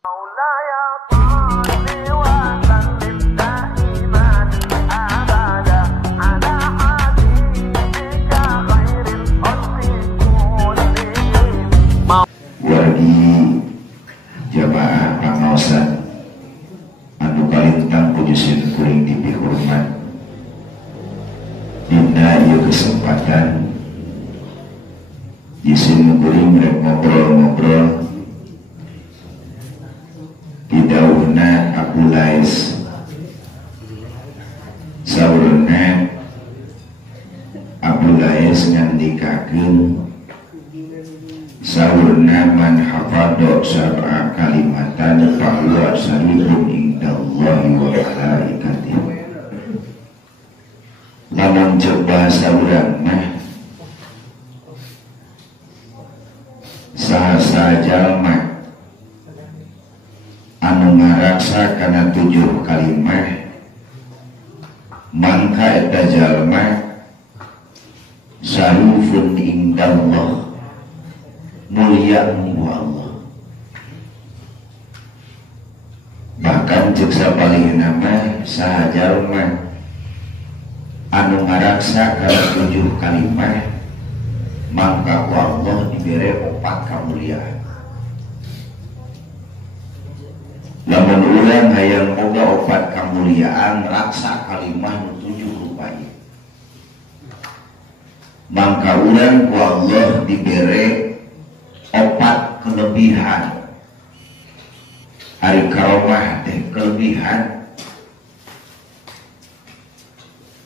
Wargi jamaah pangaosan anu kalintang pujusin kuring dipihormat dina ieu kesempatan jisim kuring rek ngobrol-ngobrol didauhna Abu Lais saurna Abu Lais ngandikakeun saurna man hafadha sab'a kalimatan fahuwa sarihun indallahi wa malaikatih. Lamun ceuk bahasa urang mah saha jalma anu ngaraksa kana 7 kalimah mangka eta jalma sarifun indallah, mulia mu Allah. Bahkan cek sapaling nama saha jalma anu ngaraksa kana 7 kalimah mangka ku Allah dibere 4 kamuliaan. Lamun urang hayang boga 4 kamuliaan raksa kalimah nu 7 rupanya mangka urang ku Allah dibere 4 kelebihan. Ari karomah teh kelebihan.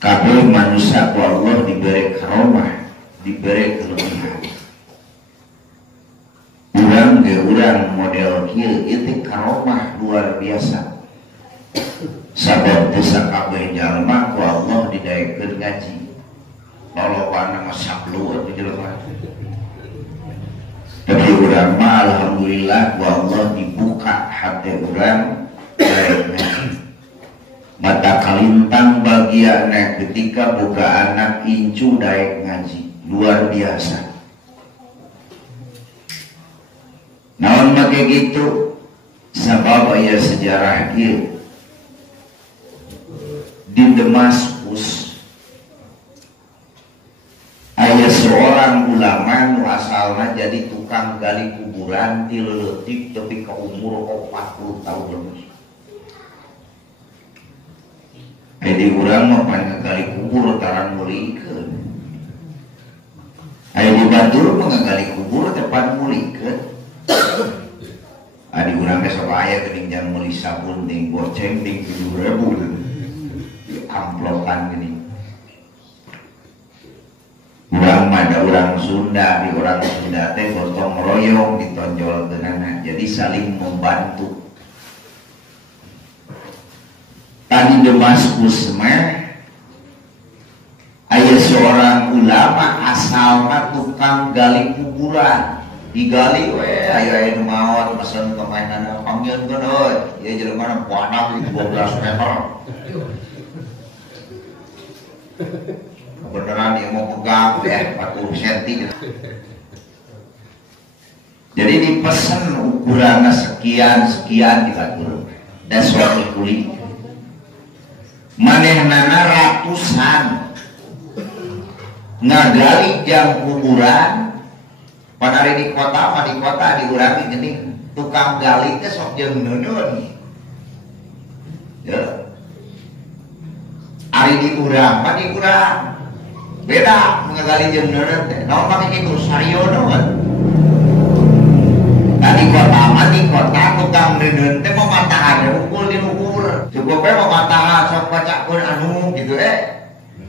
Kabeh manusia ku Allah diberi karomah, diberi kelebihan. Urang ge urang model kieu ieu karomah luar biasa. Sabab teu sakabeh jalma ku Allah didaekeun ngaji. Lolobana mah sablu atuh jelema. Tapi urang mah alhamdulillah ku Allah dibuka hati urang daek ngaji. Mata kalintang bagiana ketika boga anak incu daek ngaji luar biasa. Naon make gitu sabab aya sejarah ieu di Damaskus aya seorang ulama nu asalna jadi tukang gali kuburan ti leutik tapi ka umur 40 tahun lebih. Jadi urang mah pan gali kubur taran mulikeun. Aya di Batur mah gali kubur tepan mulikeun. Adi urang teh sok aya geuning jang meuli sabun ting goceng ting 7.000 di amplokan geuning. Urang mah ada urang Sunda, di orang Sunda teh gotong royong ditonjolkeunana, jadi saling membantu. Tadi Damaskus mah aya seorang ulama asalna tukang gali kuburan, digali we aya nu maot pesen pemainana pangieunkeun euy, ieu jelema puana 12 meter. Beneran yang mau pegang ya 40 cm. Jadi dipesan ukurannya sekian diatur dan suatu kulit manehna ratusan ngagali jam kuburan padahal di kota dikurangi gini tukang gali teh sok jeung neuneuun ya ari di urang mah di urang beda mengagali jeung neuneuun teh naon make kitu sariono kan di kota tukang neuneuun teh mamatahan ukul di luhur cukup we mamatahan sok bacakeun anu gitu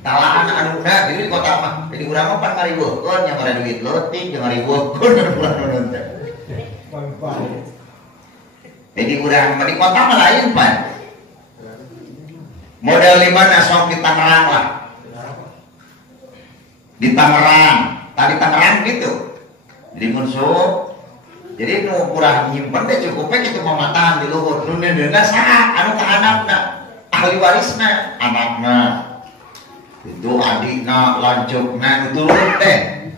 talaan anuna di kota mah jadi urang mah pan ngariweukeun nya bara duit leutik jeung ngariweukeun bulan neuneuun teh jadi urang mah di kota mah lain pan model di mana sok di Tangerang lah di Tangerang tadi Tangerang gitu jadi musuh jadi nu kurang nyimpen teh cukupnya gitu pematahan di luhur nu neuneuuna saha anu ka anakna ahli warisna anakna itu adikna lancukna nu turun teh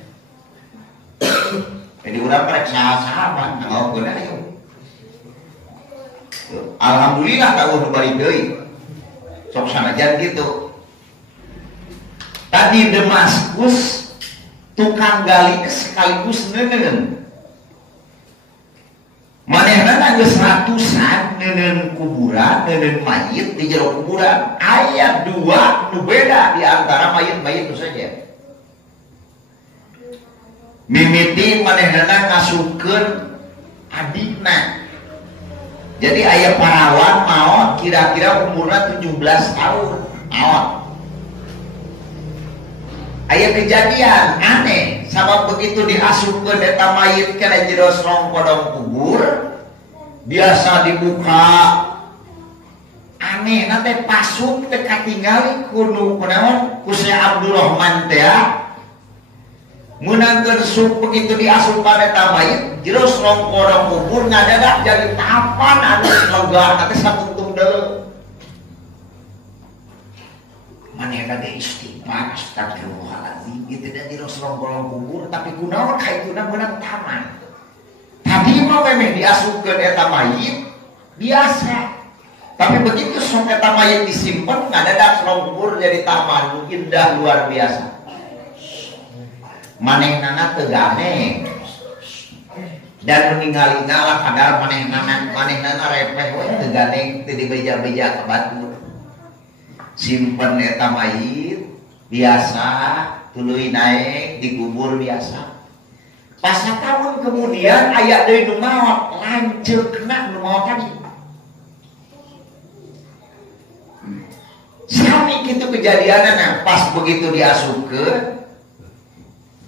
jadi urang rek saha-saha pan ngaokeun ayo Alhamdulillah tahu bari deui. Sok sanajan gitu. Tadi Damaskus tukang gali sekaligus neuneun. Manehna geus ratusan neuneun kuburan, neuneun mayit di jero kuburan. Aya dua nu beda di antara mayit-mayit itu saja. Mimiti manehna ngasupkeun adikna. Jadi aya parawan maot kira-kira umurna 17 tahun. Maot. Aya kejadian aneh, sabab begitu diasupkeun eta mayit kana jero rong podong kubur, biasa dibuka. Aneh nate pasup teh katingali kudu kunaon ku Syekh Abdurrahman teh. Munangkeun sup begitu diasupan eta mayit, jero rong podong kubur ngadadak jadi tapan anu lega teh satuntung deui. Manehna ge istighfar astagfirullahaladzim itu dan jero rong podong kubur tapi kunaon kaituna meunang taman. Tadi mah memeh diasupkeun eta mayit biasa. Tapi begitu sok eta mayit disimpen ngadadak rong kubur jadi taman indah luar biasa. Manehna teu gane dan meninggalina lah kadar manehna repeh we teu gane teu dibeja-beja ka batur. Simpen eta mayit biasa tuluy naik dikubur biasa. Pas tahun kemudian aya deui nu maot lanceukna nu maot tadi. Sami kitu kejadianana pas begitu diasupkeun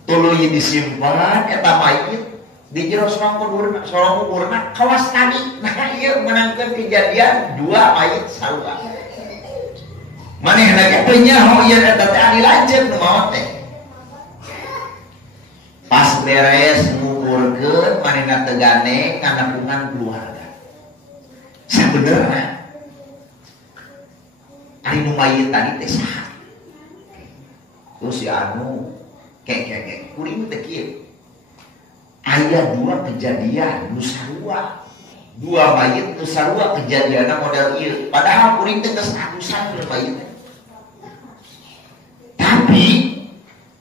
tuluy disimpan eta mayit di jero sorong kuburna kawas tadi. Nah ieu menangkeun kejadian dua mayit sarua. Manehna ge teu nyaho ieu eta teh ari lanceuk nu maot teh. Pas beres nguburkeun manehna teu gane nganapungan keluarga. Sabenerna ari nu mayit tadi teh saha? Terus si anu kek kuring teh kieu. Aya dua kejadian nu sarua. Dua mayit nu sarua kejadianna model ieu. Padahal kuring teh geus ratusan mayit. Tapi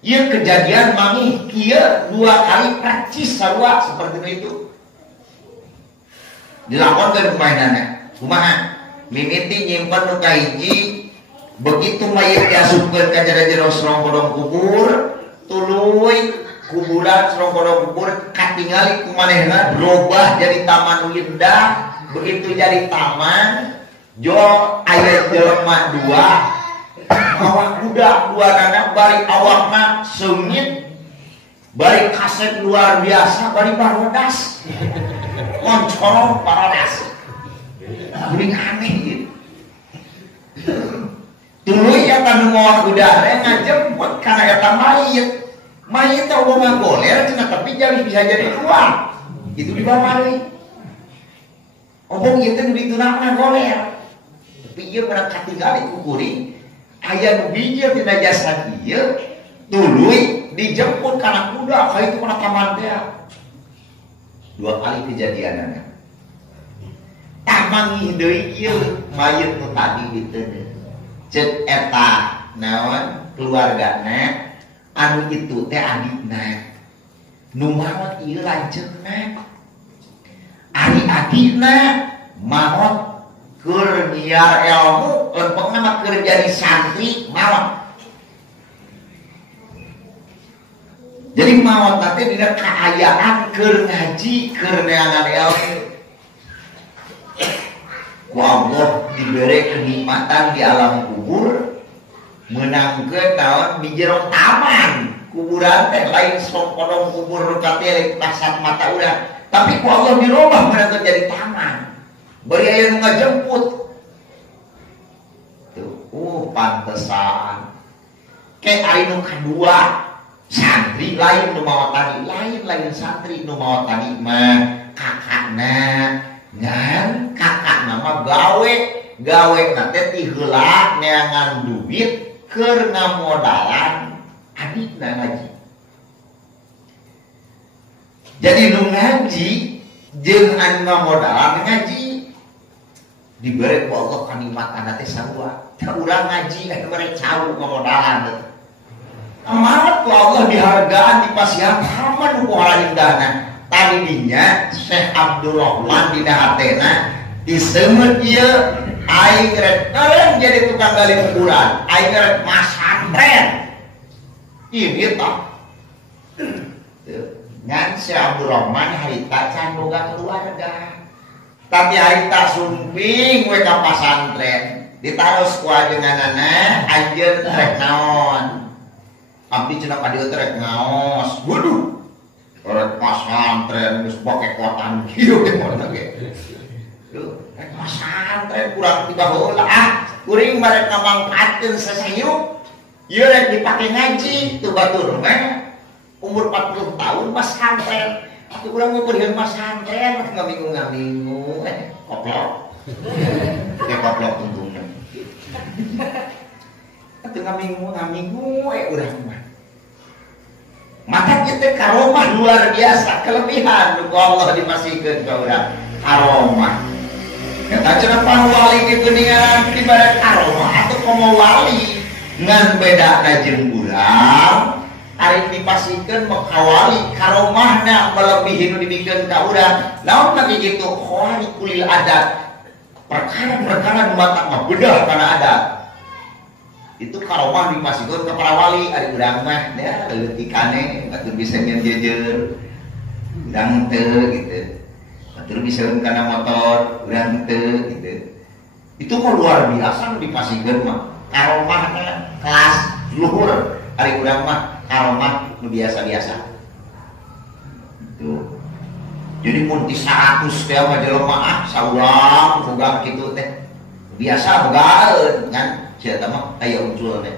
ieu kejadian mangih kieu dua kali percis sarua seperti itu. Dilakonkeun kumaha? Kumaha? Mimiti nyimpen nu kahiji begitu mayit diasupkeun ka jero rong podong kubur, tuluy kuburan rong podong kubur katingali kumanehna berubah jadi taman indah. Begitu jadi taman jo aya jelema dua awak kuda duanana bari awakna seungit bari kaset luar biasa bari barodas moncorong paradas geuning aneh gitu. Tuluy eta nu mawa kuda teh ngajemput kana eta mayit. Mayit teh umpama goler cenah tapi jadi bisa jadi dua. Itu dibawa deui. Obong ieu teh nu ditunangna goler. Tapi ieu beunang katinggali ku kuring aya nu bijil tina jasad ieu tuluy dijemput kana kuda ka itu kana taman teh. Dua kali kejadianana. Tamangi deui ieu mayit nu tadi diteu. Cek eta naon keluargana anu itu teh adikna nu maot ieu lanceukna ari adikna maot keur nyiar ilmu lempengna mah keur jadi santri maot. Jadi maot teh dina kaayaan keur ngaji keur neangan ilmu. Ku Allah diberi kenikmatan di alam kubur menangkeun naon di jero taman kuburan teh lain sok podong kubur katelek kasat mata urang tapi ku Allah dirobah menangkeun jadi taman bari aya nu ngajemput tuh pantesan ke ari nu kadua santri lain nu maot tadi lain santri nu maot tadi mah kakakna ngan kakak nama gawe nanti ti heula neangan duit keur ngamodalan adikna ngaji. Jadi nu ngaji jeung anu ngamodalan ngaji diberi ku Allah kanikmatan teh sarua. Teu urang ngaji anu mere cau ngamodalan. Amanat ku Allah dihargaan dipasihan haman ku indahna. Tadi dinya Syekh Abdurrahman dina hatena diseumeut ieu aing rek jadi tukang gali kuburan, aing rek masantren. Ieu tah. Ngan Syekh Abdurrahman harita can boga keluarga. Tapi harita sumping we ka pasantren, ditaros ku ajenganana anjeun rek naon. Abdi cenah ka dieu rek ngaos. Waduh. Rek pasantren geus bake kotan kieu ge moda ge. Rek pasantren kurang tiba heula kuring barek ngamangpaatkeun sasahirup. Ieu rek dipake ngaji teu batur mah. Umur 40 tahun pasantren. Atuh urang ngukur jeung pasantren ngamingu-ngamingu koplok. Ya koplok untungna. Atuh ngamingu-ngamingu urang mah. Maka kita karomah luar biasa, kelebihan nu Allah dimasihkeun ka urang. Karomah. Eta cenah wali di dunia ibarat karomah atau komo wali ngan bedana jeung urang. Ari dipasihkeun mengawali karomahna melebihi nu dibikeun ka urang. Naon lagi kitu khariqul adat. Perkara-perkara nu matak bedah kana adat. Itu karomah dipasihkeun ke para wali ari urang mah ya leutikane batur bisa nyen jejer urang teu gitu batur bisa kana motor urang teu gitu itu mah luar biasa dipasihkeun mah karomahna kelas luhur ari urang mah karomah nu biasa-biasa itu jadi mun ti 100 teh mah jelema saurang boga kitu teh biasa bogaeun kan siapa mah aya unculnya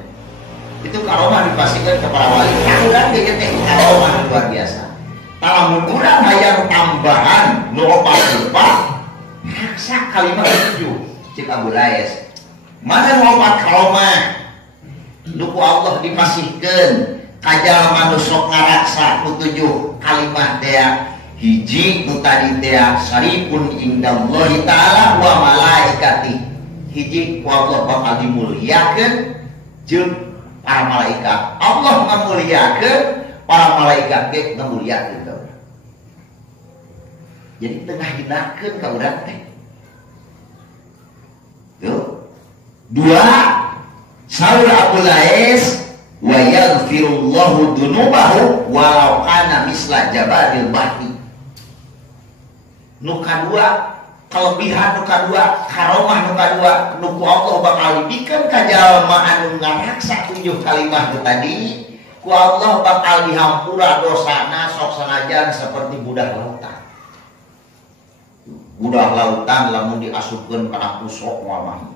itu karomah dipasihkeun ke para wali urang ge teh karomah luar biasa. Lamun urang hayang tambahan nu opat-opat raksa kalimat 7 cik Abu Lais. Mana nu opat karomah nu ku Allah dipasihkeun ka jalma nu sok ngaraksa nu 7 kalimat teh hiji nu tadi teh sarifun indallahi taala wa malaikati. Hiji ku Allah bakal dimuliakeun jeung para malaikat. Allah ngamuliakeun, para malaikat ge ngamuliakeun ka urang. Jadi tengah hinakeun ka urang teh. Tuh. 2 Saur Abu Lais wa yaghfirullahu dunubahu walau kana misla jabalil bahri. Nu kadua kelebihan nu kadua, karomah nu kadua, nu ku Allah bakal dibikeun ka jalma anu ngaraksa 7 kalimat nu tadi, ku Allah bakal dihampura dosana sok sanajan seperti budak lautan. Budak lautan lamun diasupkeun kana kusok mah.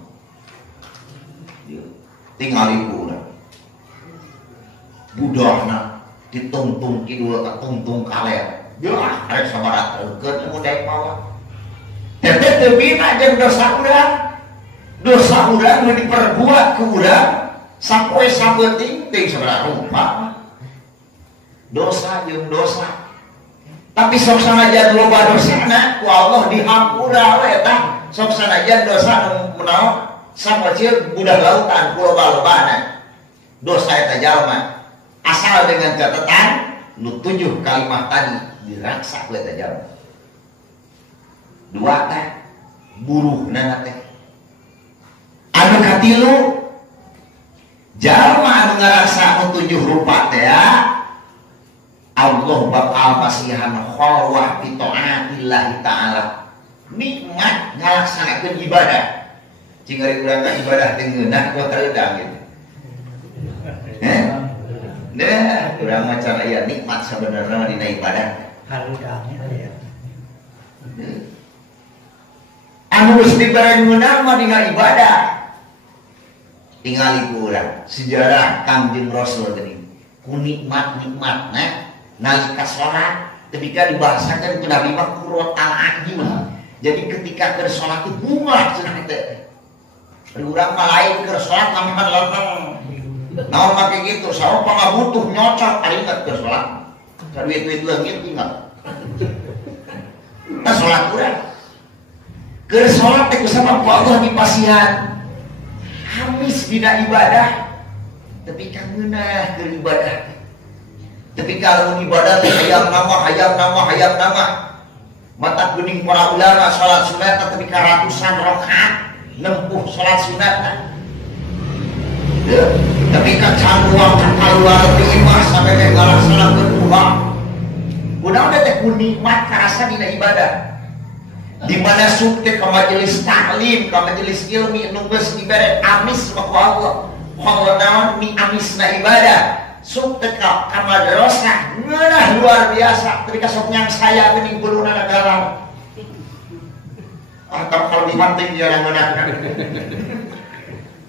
Tingali urang. Budakna ditungtung kidul ka tungtung kaler. Yah, arek sabarat reukeun mun daek mawa. Tete tebina jeung dosa urang nu diperbuat ku urang sapoe sabeuting teh sabaraha rupa dosa jeung dosa tapi sok sanajan loba dosana ku Allah dihampura we tah sok sanajan dosa nu menaon sapoe budak lautan ku loba-lobana dosa eta jalma asal dengan catatan nu 7 kalimat tadi diraksa ku eta jalma. 2 teh buruhna teh anu katilu jalma anu ngaraksa anu 7 rupa teh Allah bakal pasihan khalwah fi taatillahi taala nikmat ngalaksanakeun ibadah cing ari urang ibadah teh ngeunah ku kareudang gitu nah urang mah can aya nikmat sabenerna dina ibadah kareudang ya anu geus dibere ngeunah mah dina ibadah tingali ku urang sejarah Kangjeng Rasul tadi ku nikmat-nikmatna nalika salat ketika dibahasakeun ku Nabi mah qurrat al-a'yun. Jadi ketika keur salat teh bunga cenah teh. Ari urang mah lain keur salat lampan lantang. Naon make kitu saha pangabutuh nyocot ari keur salat. Saduit-duit leungit tinggal. Tah salat urang Keur salat teh kusama ku Allah dipasihan. Hamis dina ibadah. Tapi kan ngeunah keur ibadah. Tapi kalau ibadah teh hayang nama. Mata geuning para ulama salat sunat tapi ka ratusan rakaat nempuh salat sunat. Tapi kan canduang keluar di imah sampai teh ngalaksanakeun ulah. Kunaon teh ku nikmat karasa dina ibadah. Di mana sukte ke majelis taklim, ke majelis ilmi nu geus dibere amis ku Allah. Allah naon mi amisna ibadah. Sukte ka madrasah ngeunah luar biasa. Tapi kasok nyang saya geuning kuluna nagalang. Kalau di panting jarang ngeunah.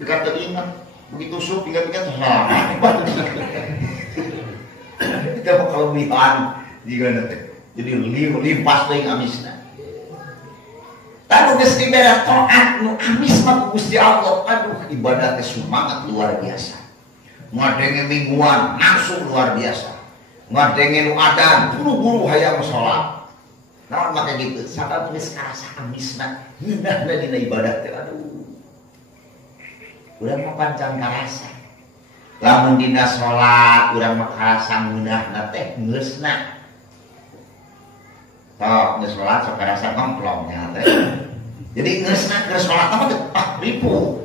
Dikata ingat begitu sup ingat-ingat kita mau kelebihan jika nanti jadi limpas teuing amisna. Tanu geus dibere taat nu amis mah Gusti Allah. Aduh ibadah teh semangat luar biasa. Ngadenge mingguan langsung luar biasa. Ngadenge nu adan buru-buru hayang salat. Naon make gitu? Sabab geus karasa amisna ngeunahna dina ibadah teh aduh. Urang mah pancang karasa. Lamun dina salat urang mah karasa ngeunahna teh geusna. Tok geus salat sok karasa ngomplongnya teh. Jadi geusna keur salat mah teh ribu.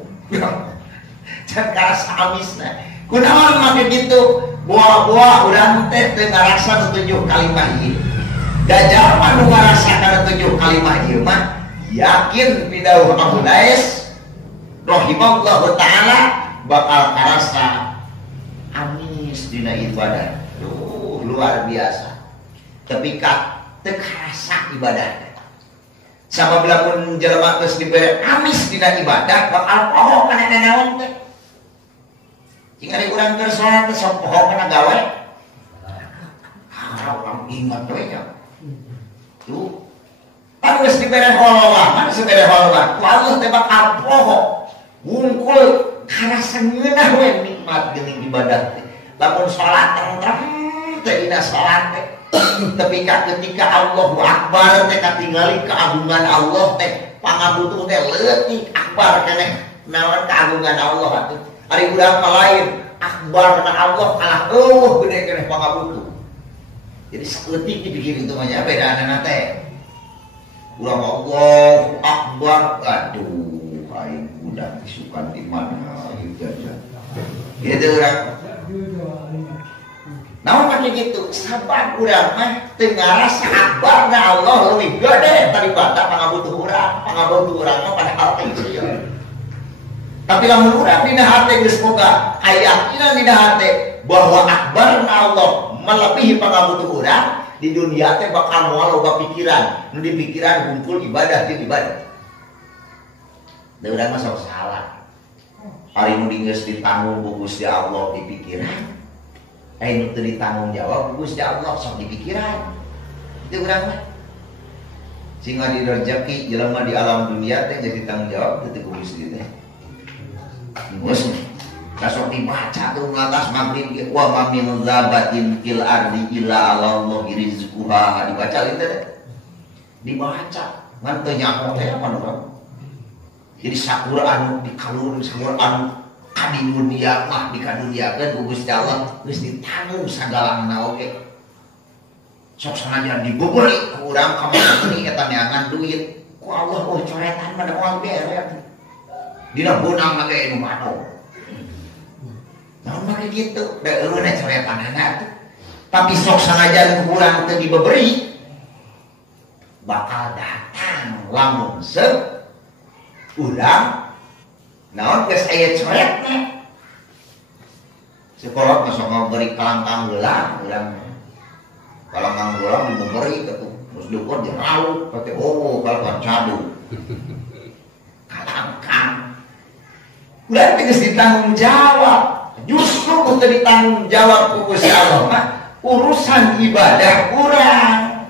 Can karasa amisna. Kunaon make kitu? Buah-buah urang teh teu ngarasa 7 kalimah ieu. Gajah mah nu ngarasakeun 7 kalimah ieu mah yakin pidauh Abu Lais rahimahullahu ta'ala bakal karasa amis dina ibadah. Luar biasa. Tapi teu karasa ibadah. Sabab lamun jelema geus dibere amis dina ibadah bakal poho kana naon teh. Jika ada urang keur salat teh sok poho kana gawe. Harap ingat we nya. Tuh. Anu geus dibere holowa, mana sabere holowa? Ku Allah teh bakal poho. Wungkul karasa ngeunah we nikmat geuning ibadah teh. Lamun salat tentrem teh dina salat teh. Tapi ketika Allahu Akbar teh katingali keagungan Allah teh pangabutuh teh leutik akbar keneh naon keagungan Allah atuh. Ari urang lain akbar na Allah kalah gede keneh pangabutuh. Jadi saeutik dipikir itu mah nya bedaana teh. Urang Allahu Akbar aduh aing udah disukan di mana gitu aja. Gitu urang. Namun pakai gitu, sabab urang mah teu ngarasa akbarna Allah leuwih gede daripada pangabutuh urang mah padahal teh sieun. Tapi lamun urang dina hate geus boga keyakinan dina hate bahwa akbarna Allah melebihi pangabutuh urang, di dunia teh bakal moal loba pikiran, nu di pikiran ngumpul ibadah jeung ibadah. Da urang mah sok salah. Ari nu geus ditanggung ku Gusti Allah di pikiran. Ayo itu ditanggung jawab Gusti Allah sok di pikiran. Itu urang mah. Sehingga di rezeki jelema di alam dunia teh jadi tanggung jawab teh ku Gusti teh. Geus kasok dibaca tuh ngatas maghrib wa ma min zabatin fil ardi illa Allah rizquha dibaca itu teh. Dibaca ngan teu nyaho teh apa urang. Jadi sakur anu dikalur sakur anu di dunia mah dikaduniakeun ku Gusti Allah geus ditanggung sagalana oge. Sok sanajan dibobori ku urang ka mana geuning eta neangan duit ku Allah coretan mah moal bere. Dina bonang mah ge nu mano. Naon mah kitu da eureuna coretanana tuh. Tapi sok sanajan ku urang teu diberi bakal datang lamun seuk urang naon geus aya coretna. Sekolot mah sok ngaberi kalangkang heula urang. Kalangkang heula diberi kitu. Terus diukur jeraut pake kalangkang cadu. Kalangkang. Urang teh geus ditanggung jawab. Justru kudu ditanggung jawab ku Gusti Allah mah urusan ibadah urang.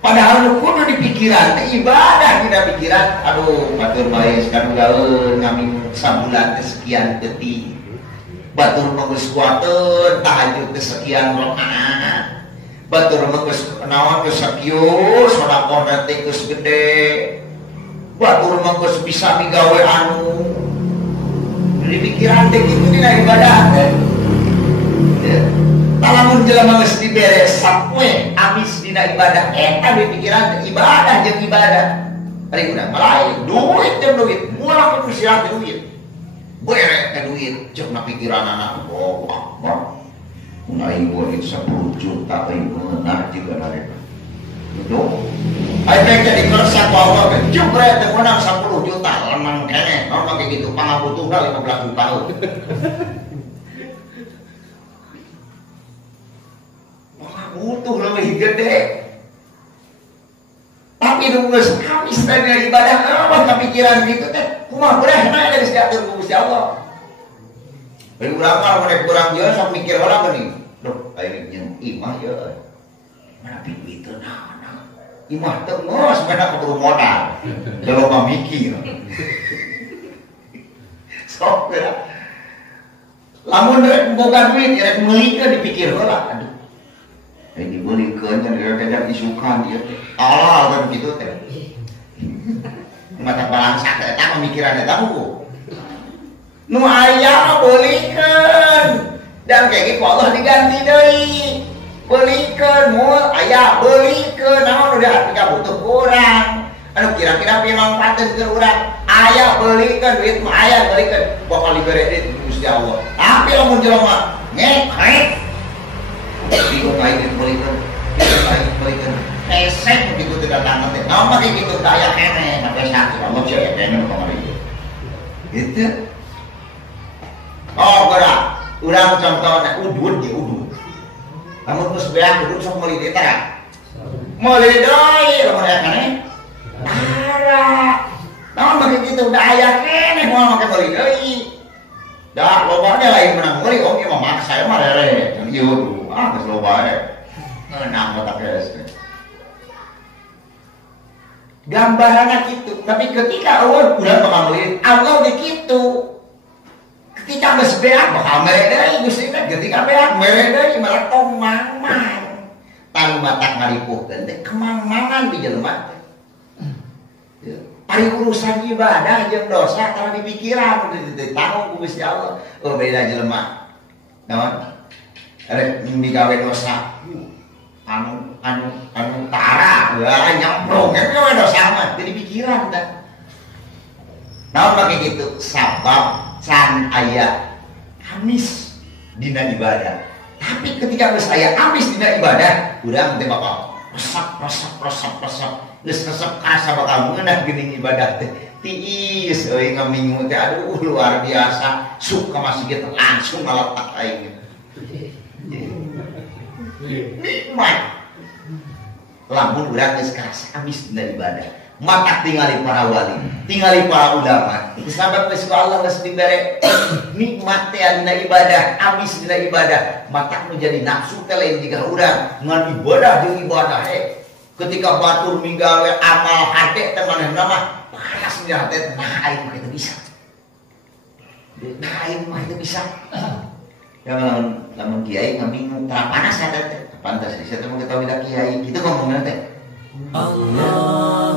Padahal nu kudu dipikiran ibadah dina pikiran. Aduh batur bae sekarang gaeun ngami sabulan teh sekian detik. Batur mah geus kuateun tahajud teh sekian rakaat. Batur mah geus naon geus sakieu sedekah teh geus gede. batur mangkos bisa migawe anu di pikiran teh kitu dina ibadah teh. Ya. Talamun jelema geus dibere sapoe abis dina ibadah eta di pikiran teh ibadah jeung ibadah. Ari urang malain duit jeung duit, mulah kudu siap duit. Bere ke duit jeung na pikiran anak oh Akbar. Mulai duit 10 juta euy beunang juga narek. Itu ai baik jadi kersa ku Allah ke jebret teh menang 10 juta lemang keneh normal kayak gitu pangabutuhna 15 juta pangabutuh leuwih gede tapi nu geus habis dari ibadah apa kepikiran gitu teh kumaha beurahna geus diatur ku Gusti Allah bari urang mah rek urang jeung sok mikir heula geuning duh aya jeung imah ye mana duitna imah teu ngos beda kudu modal. Kalau mah mikir. Sok beda. Lamun rek boga duit rek meulikeun dipikir heula. Aduh. Rek dibeulikeun kan rek isukan ieu teh. Allah kan kitu teh. Mata balangsa teh eta pemikiran eta buku. Nu aya beulikeun. Dan kayak gitu Allah diganti deui. Beulikeun moal aya beulikeun naon udah tinggal butuh kurang anu kira-kira pimangpateun ke urang aya beulikeun duit mah aya beulikeun bakal dibere duit Gusti Allah tapi lamun jelema ngek bingung aing beulikeun beulikeun esek begitu teh datang teh naon mah kitu teh aya keneh sampai sakit Allah aya keneh kamari gitu oh berat urang contohna udud di udud namun terus beak kudu sok meuli teh meuli deui lamun aya keneh ara naon bagi kitu da aya keneh moal make meuli deui da lobana lain menang meuli oge mah maksa mah rere ieu geus loba ngeunang mah tak beres gambaranna kitu tapi ketika Allah urang bakal meuli Allah di kitu ketika geus beak bakal mere deui Gusti teh ketika beak mere deui malah tong mangmang tan matak ngaripuhkeun teh kemangmangan di jelema teh ari urusan ibadah jeung dosa tara di pikiran teu tahu ku Gusti Allah oh beda jelema naon rek digawe dosa anu tara nyemplung eta dosa mah di pikiran teh naon make kitu sabab can aya amis dina ibadah tapi ketika geus aya amis dina ibadah urang teh bakal resep geus resep karasa bakal meunah geuning ibadah teh tiis euy ngamingu teh aduh luar biasa suka masjid langsung ngaletak aing nikmat lamun urang geus karasa amis dina ibadah mata tingali para wali, tingali para ulama. Sahabat Gusti Allah geus dibere nikmat teh dina ibadah, amis dina ibadah. Mata nu jadi nafsu teh lain jiga urang ngan ibadah jeung ibadah ketika batur minggawe amal hate teh manehna mah panas di hate nah aing mah kitu bisa. Nah aing mah kitu bisa. Ya lamun kiai ngabingung tara panas hate teh. Pantas saya teh mau ketahui da kiai kitu ngomongna teh. Allah